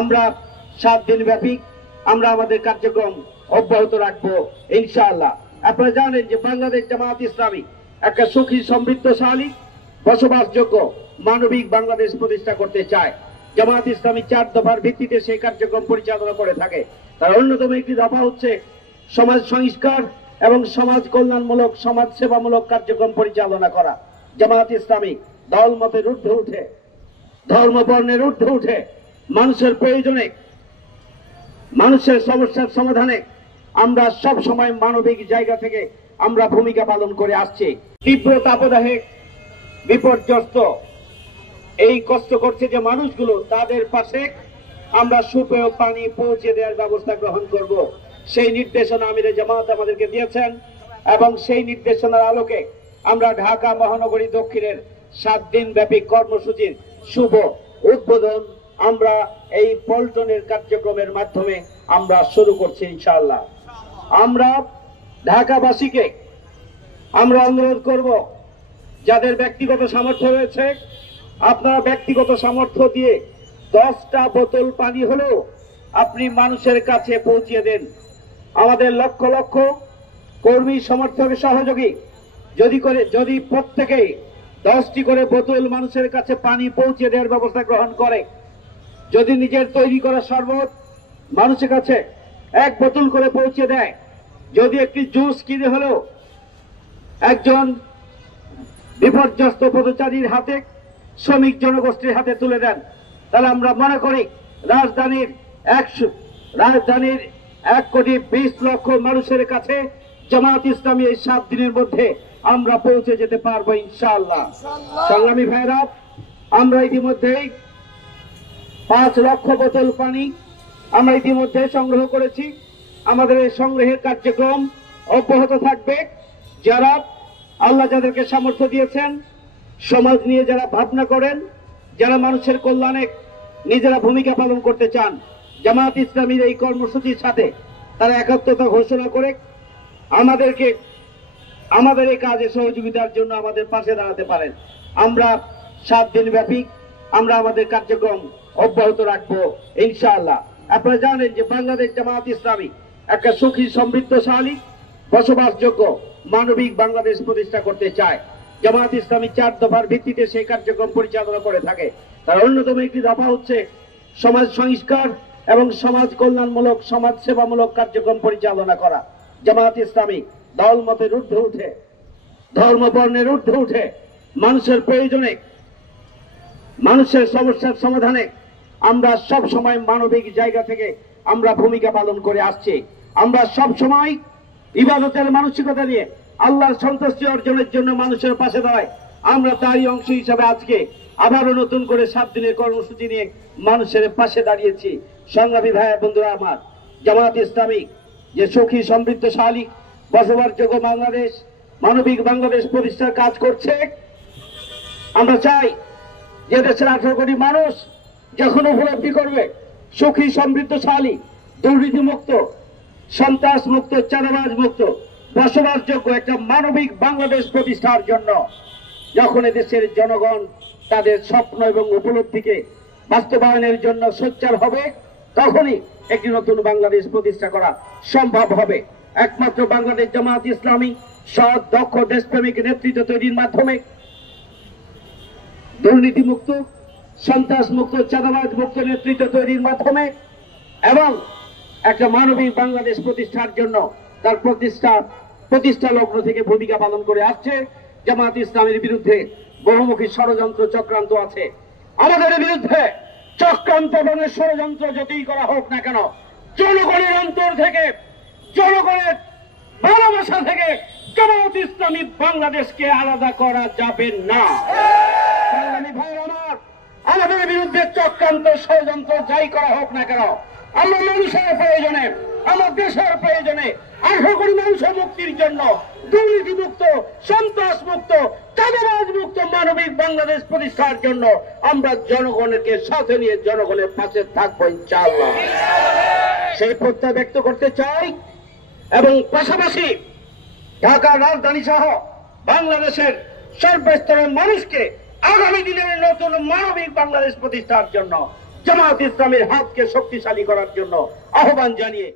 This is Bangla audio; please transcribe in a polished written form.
আমরা 7 দিন ব্যাপী আমরা আমাদের কার্যক্রম অব্যাহত রাখবো ইনশাআল্লাহ। আপনারা জানেন যে বাংলাদেশ জামাত ইসলামী একটা সুখী সমৃদ্ধশালী বসবাসযোগ্য মানবিক বাংলাদেশ প্রতিষ্ঠা করতে চায়। জামাত ইসলামী 4 দফার ভিত্তিতে সেই কার্যক্রম পরিচালনা করে থাকে। তার অন্যতম একটি দফা হচ্ছে সমাজ সংস্কার এবং সমাজ কল্যাণমূলক সমাজ সেবামূলক কার্যক্রম পরিচালনা করা। জামাত ইসলামী দলমতের ঊর্ধ্বে উঠে, ধর্ম বর্ণের ঊর্ধ্বে উঠে মানুষের প্রয়োজনে, মানুষের সমস্যার সমাধানে আমরা সব সময় মানবিক জায়গা থেকে আমরা ভূমিকা পালন করে আসছি। তীব্র তাপদাহে বিপর্যস্ত এই কষ্ট করছে যে মানুষগুলো, তাদের পাশে আমরা সুপেয় পানি পৌঁছে দেওয়ার ব্যবস্থা গ্রহণ করব। সেই নির্দেশনা আমিরে জামাত আমাদেরকে দিয়েছেন এবং সেই নির্দেশনার আলোকে আমরা ঢাকা মহানগরী দক্ষিণের 7 দিন ব্যাপী কর্মসূচির শুভ উদ্বোধন আমরা এই পল্টনের কার্যক্রমের মাধ্যমে আমরা শুরু করছি ইনশাআল্লাহ। আমরা ঢাকাবাসীকে আমরা অনুরোধ করব, যাদের ব্যক্তিগত সামর্থ্য রয়েছে আপনারা ব্যক্তিগত সামর্থ্য দিয়ে 10টা বোতল পানি হলেও আপনি মানুষের কাছে পৌঁছিয়ে দেন। আমাদের লক্ষ লক্ষ কর্মী সমর্থক সহযোগী যদি প্রত্যেকেই 10টি করে বোতল মানুষের কাছে পানি পৌঁছে দেওয়ার ব্যবস্থা গ্রহণ করে, যদি নিজের তৈরি করা শরবত মানুষের কাছে 1 বোতল করে পৌঁছে দেয়, যদি একটি জুস কিনে হলেও একজন বিপর্যস্ত পথচারীর হাতে, শ্রমিক জনগোষ্ঠীর হাতে তুলে দেন, তাহলে আমরা মনে করি রাজধানীর 1,20,00,000 মানুষের কাছে জামাত ইসলামী এই 7 দিনের মধ্যে আমরা পৌঁছে যেতে পারবো ইনশাআল্লাহ। সংগ্রামী ভাইরা, আমরা ইতিমধ্যেই 5 লক্ষ বোতল পানি আমরা ইতিমধ্যে সংগ্রহ করেছি। আমাদের এই সংগ্রহের কার্যক্রম অব্যাহত থাকবে। যারা আল্লাহ যাদেরকে সামর্থ্য দিয়েছেন, সমাজ নিয়ে যারা ভাবনা করেন, যারা মানুষের কল্যাণে নিজেরা ভূমিকা পালন করতে চান, জামাত ইসলামীর এই কর্মসূচির সাথে তারা একাত্মতা ঘোষণা করে আমাদের এই কাজে সহযোগিতার জন্য আমাদের পাশে দাঁড়াতে পারেন। আমরা 7 দিন ব্যাপী আমরা আমাদের কার্যক্রম অব্যাহত রাখবো ইনশাআল্লাহ। আপনারা জানেন যে বাংলাদেশ জামাত ইসলামী একটা সুখী সমৃদ্ধশালী বসবাসযোগ্য মানবিক বাংলাদেশ প্রতিষ্ঠা করতে চায়। জামাত ইসলামী 4 দফার ভিত্তিতে সেই কার্যক্রম পরিচালনা করে থাকে। তার অন্যতম একটি দফা হচ্ছে সমাজ সংস্কার এবং সমাজ কল্যাণমূলক সমাজ সেবামূলক কার্যক্রম পরিচালনা করা। জামাত ইসলামী দলমতের ঊর্ধ্বে উঠে, ধর্ম বর্ণের ঊর্ধ্বে উঠে মানুষের প্রয়োজনে, মানুষের সমস্যার সমাধানে আমরা সব সময় মানবিক জায়গা থেকে আমরা ভূমিকা পালন করে আসছি। আমরা সব সময় ইবাদতের মানসিকতা নিয়ে আল্লাহর সন্তুষ্টি অর্জনের জন্য মানুষের পাশে দাঁড়াই। আমরা তারই অংশ হিসাবে আজকে আবারও নতুন করে 7 দিনের কর্মসূচি নিয়ে মানুষের পাশে দাঁড়িয়েছি। সংগ্রামী ভাই বন্ধুরা আমার, জামাত ইসলামী যে সুখী সমৃদ্ধশালী বসবাসযোগ্য বাংলাদেশ, মানবিক বাংলাদেশ প্রতিষ্ঠার কাজ করছে, আমরা চাই যে দেশের 18 কোটি মানুষ যখন উপলব্ধি করবে সুখী সমৃদ্ধশালী, দুর্নীতিমুক্ত, সন্ত্রাস মুক্ত, চাঁদাবাজ মুক্ত বসবাসযোগ্য একটা মানবিক বাংলাদেশ প্রতিষ্ঠার জন্য, যখন দেশের জনগণ তাদের স্বপ্ন এবং উপলব্ধিকে বাস্তবায়নের জন্য সোচ্চার হবে, তখনই একটি নতুন বাংলাদেশ প্রতিষ্ঠা করা সম্ভব হবে। একমাত্র বাংলাদেশ জামাত ইসলামী সৎ, দক্ষ, দেশপ্রেমিক নেতৃত্ব তৈরির মাধ্যমে দুর্নীতিমুক্ত, সন্ত্রাস মুক্ত, চাঁদাবাজ মুক্ত নেতৃত্ব তৈরির মাধ্যমে এবং একটা মানবিক বাংলাদেশ প্রতিষ্ঠার জন্য তার প্রতিষ্ঠা লগ্ন থেকে ভূমিকা পালন করে আসছে। জামাত ইসলামের বিরুদ্ধে বহুমুখী ষড়যন্ত্র চক্রান্ত আছে। আমাদের বিরুদ্ধে চক্রান্ত এবং ষড়যন্ত্র যতই করা হোক না কেন, জনগণের অন্তর থেকে, জনগণের ভালোবাসা থেকে জামাত ইসলামী বাংলাদেশকে আলাদা করা যাবে না। আমাদের বিরুদ্ধে চক্রান্ত ষড়যন্ত্র যাই করা হোক না কেন, আমরা মানুষের প্রয়োজনে, আমার দেশের প্রয়োজনে, 18 কোটি মানুষের মুক্তির জন্য দুর্নীতি মুক্ত, সন্ত্রাস মুক্ত, চাঁদাবাজ মুক্ত মানবিক বাংলাদেশ প্রতিষ্ঠার জন্য আমরা জনগণকে সাথে নিয়ে জনগণের পাশে থাকবো ইনশাআল্লাহ। সেই প্রত্যয় ব্যক্ত করতে চাই এবং পাশাপাশি ঢাকা রাজধানী সহ বাংলাদেশের সর্বস্তরের মানুষকে আগামী দিনের নতুন মানবিক বাংলাদেশ প্রতিষ্ঠার জন্য জামাত ইসলামের হাতকে শক্তিশালী করার জন্য আহ্বান জানিয়ে